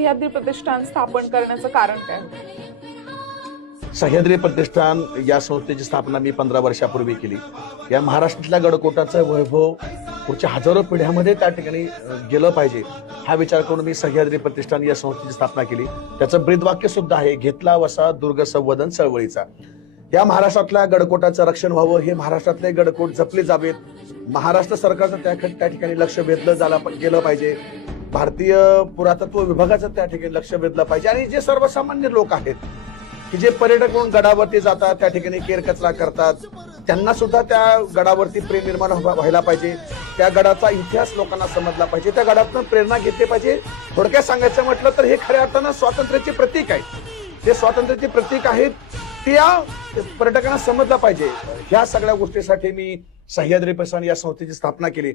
सह्याद्री प्रतिष्ठान स्थापन करण्याचं कारण काय? सह्याद्री प्रतिष्ठान या संस्थेची स्थापना मी 15 वर्षापूर्वी केली. या महाराष्ट्रातल्या गडकोटाचं वैभव पुढच्या हजारो पिढ्यामध्ये त्या ठिकाणी गेलं पाहिजे हा विचार करून मी सह्याद्री प्रतिष्ठान या संस्थेची स्थापना केली. त्याचं ब्रीदवाक्य सुद्धा आहे, घेतला वसा दुर्ग संवर्धन चळवळीचा. या महाराष्ट्रातल्या गडकोटाचं रक्षण व्हावं, हे महाराष्ट्रातले गडकोट जपले जावेत, महाराष्ट्र सरकारचं त्या ठिकाणी लक्ष वेधलं गेलं पाहिजे, भारतीय पुरातत्व विभागाचं त्या ठिकाणी लक्ष वेधलं पाहिजे. आणि जे सर्वसामान्य लोक आहेत की जे पर्यटक म्हणून गडावरती जातात, त्या ठिकाणी केरकचरा करतात, त्यांना सुद्धा त्या गडावरती प्रेम निर्माण व्हायला पाहिजे. त्या गडाचा इतिहास लोकांना समजला पाहिजे, त्या गडातून प्रेरणा घेतली पाहिजे. थोडक्यात सांगायचं म्हटलं तर हे खऱ्या अर्थानं स्वातंत्र्याचे प्रतीक आहे. ते स्वातंत्र्याचे प्रतीक आहेत, ते या पर्यटकांना समजलं पाहिजे. ह्या सगळ्या गोष्टीसाठी मी सह्याद्री प्रतिष्ठान या संस्थेची स्थापना केली.